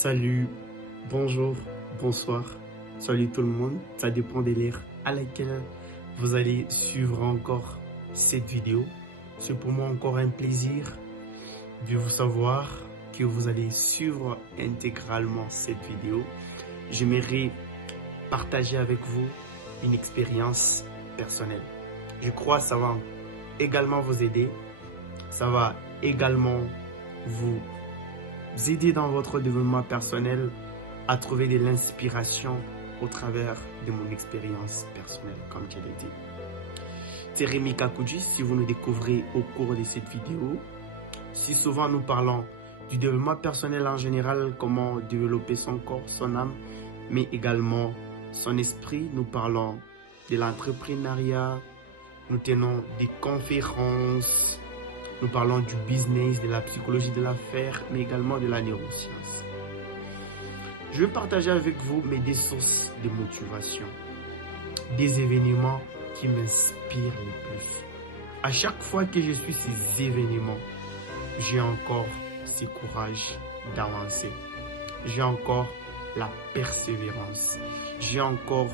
Salut, bonjour, bonsoir, salut tout le monde. Ça dépend de l'ère à laquelle vous allez suivre encore cette vidéo. C'est pour moi encore un plaisir de vous savoir que vous allez suivre intégralement cette vidéo. J'aimerais partager avec vous une expérience personnelle. Je crois que ça va également vous aider. Ça va également vous aider dans votre développement personnel à trouver de l'inspiration au travers de mon expérience personnelle, comme je l'ai dit. C'est Rémi Kakouji, si vous nous découvrez au cours de cette vidéo. Si souvent nous parlons du développement personnel en général, comment développer son corps, son âme, mais également son esprit, nous parlons de l'entrepreneuriat, nous tenons des conférences, nous parlons du business, de la psychologie de l'affaire, mais également de la neuroscience. Je vais partager avec vous des sources de motivation, des événements qui m'inspirent le plus. À chaque fois que je suis ces événements, j'ai encore ce courage d'avancer. J'ai encore la persévérance. J'ai encore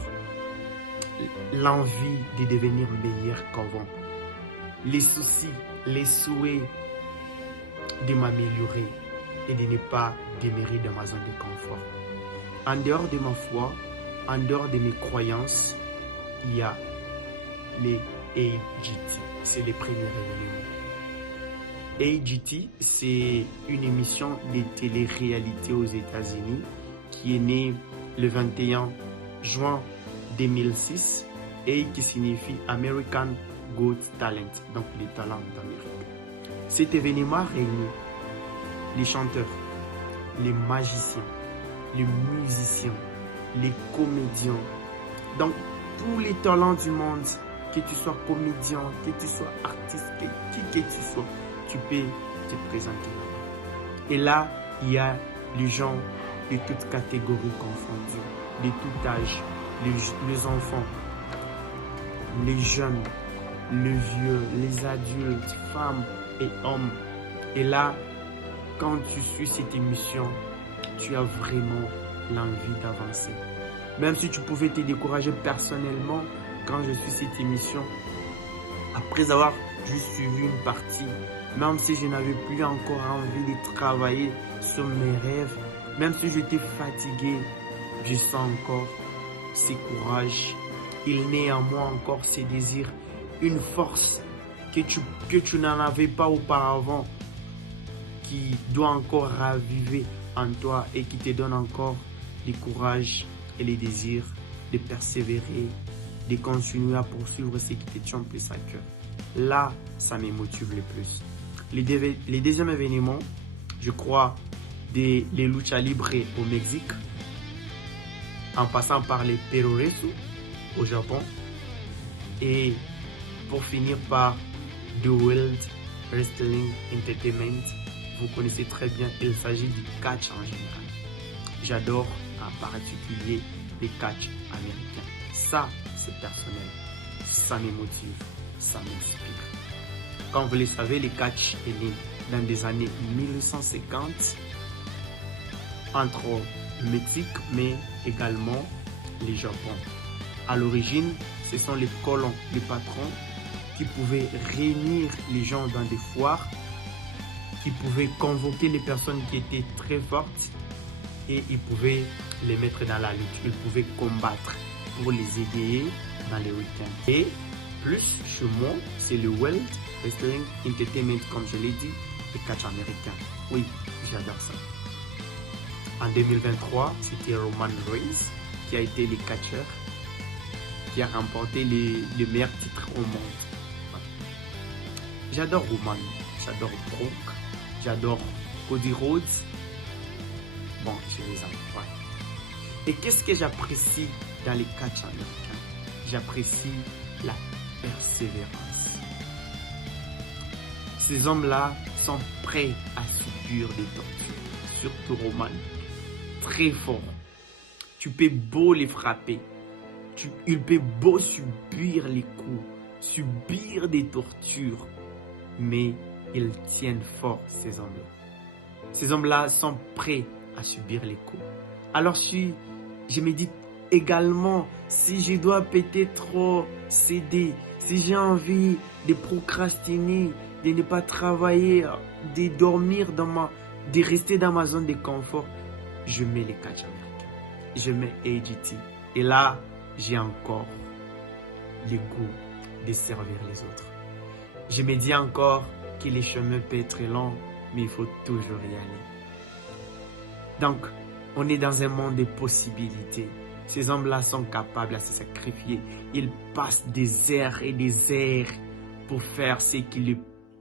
l'envie de devenir meilleur qu'avant. Les soucis, les souhaits de m'améliorer et de ne pas demeurer dans ma zone de confort. En dehors de ma foi, en dehors de mes croyances, il y a les AGT. C'est les premiers événements. AGT, c'est une émission de télé-réalité aux États-Unis qui est née le 21 juin 2006 et qui signifie American Got Talent, donc les talents d'Amérique. Cet événement réunit les chanteurs, les magiciens, les musiciens, les comédiens, donc tous les talents du monde, que tu sois comédien, que tu sois artiste, qui que tu sois, tu peux te présenter là-bas. Et là, il y a les gens de toutes catégories confondues, de tout âge, les enfants, les jeunes, les vieux, les adultes, femmes et hommes. Et là, quand tu suis cette émission, tu as vraiment l'envie d'avancer. Même si tu pouvais te décourager personnellement quand je suis cette émission, après avoir juste suivi une partie, même si je n'avais plus encore envie de travailler sur mes rêves, même si j'étais fatigué, je sens encore ce courage. Il naît en moi encore ce désir, une force que tu n'en avais pas auparavant, qui doit encore raviver en toi et qui te donne encore le courage et le désir de persévérer, de continuer à poursuivre ce qui te tient plus à cœur. Là, ça me motive le plus. Les deuxièmes événements, je crois, les lucha libre au Mexique, en passant par les Peroresu au Japon, et pour finir par The World Wrestling Entertainment. Vous connaissez très bien, il s'agit du catch en général. J'adore en particulier les catch américains. Ça, c'est personnel. Ça me motive, ça m'inspire. Comme vous le savez, le catch est né dans les années 1950 entre le Mexique, mais également le Japon. À l'origine, ce sont les colons, les patrons, qui pouvaient réunir les gens dans des foires, qui pouvaient convoquer les personnes qui étaient très fortes et ils pouvaient les mettre dans la lutte. Ils pouvaient combattre pour les égayer dans les week-ends. Et plus chez moi, c'est le World Wrestling Entertainment, comme je l'ai dit, le catch américain. Oui, j'adore ça. En 2023, c'était Roman Reigns qui a été le catcheur qui a remporté les meilleurs titres au monde. J'adore Roman, j'adore Brock, j'adore Cody Rhodes. Bon, je les aime. Ouais. Et qu'est-ce que j'apprécie dans les catch américains? J'apprécie la persévérance. Ces hommes-là sont prêts à subir des tortures, surtout Roman. Très fort. Tu peux beau les frapper, il peut beau subir les coups, subir des tortures, mais ils tiennent fort, ces hommes-là. Ces hommes-là sont prêts à subir les coups. Alors je me dis également, si je dois peut-être céder, si j'ai envie de procrastiner, de ne pas travailler, de dormir de rester dans ma zone de confort, je mets les catchs américains, je mets AGT. Et là, j'ai encore le goût de servir les autres. Je me dis encore que les chemins peuvent être longs, mais il faut toujours y aller. Donc, on est dans un monde de possibilités. Ces hommes-là sont capables de se sacrifier. Ils passent des heures et des heures pour faire ce qui leur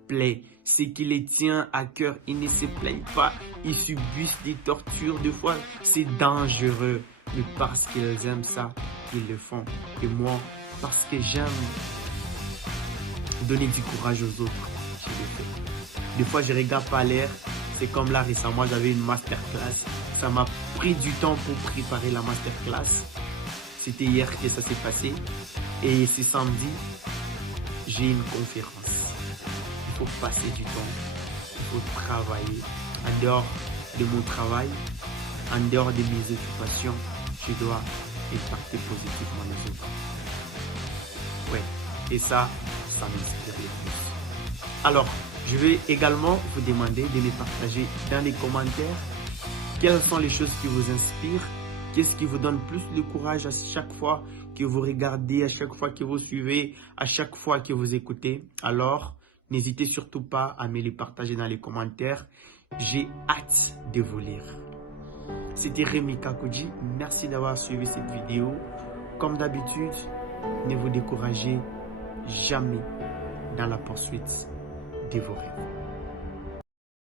plaît, ce qui les tient à cœur. Ils ne se plaignent pas, ils subissent des tortures. Des fois, c'est dangereux. Mais parce qu'ils aiment ça, ils le font. Et moi, parce que j'aime donner du courage aux autres, je le fais. Des fois, je regarde pas l'air. C'est comme là, récemment, j'avais une masterclass. Ça m'a pris du temps pour préparer la masterclass. C'était hier que ça s'est passé. Et ce samedi, j'ai une conférence. Il faut passer du temps. Il faut travailler. En dehors de mon travail, en dehors de mes occupations, je dois impacter positivement les autres. Ouais. Et ça m'inspire le plus. Alors, je vais également vous demander de me partager dans les commentaires quelles sont les choses qui vous inspirent, qu'est-ce qui vous donne plus de courage à chaque fois que vous regardez, à chaque fois que vous suivez, à chaque fois que vous écoutez. Alors, n'hésitez surtout pas à me les partager dans les commentaires. J'ai hâte de vous lire. C'était Rémi Kakoudji. Merci d'avoir suivi cette vidéo. Comme d'habitude, ne vous découragez jamais dans la poursuite de vos rêves.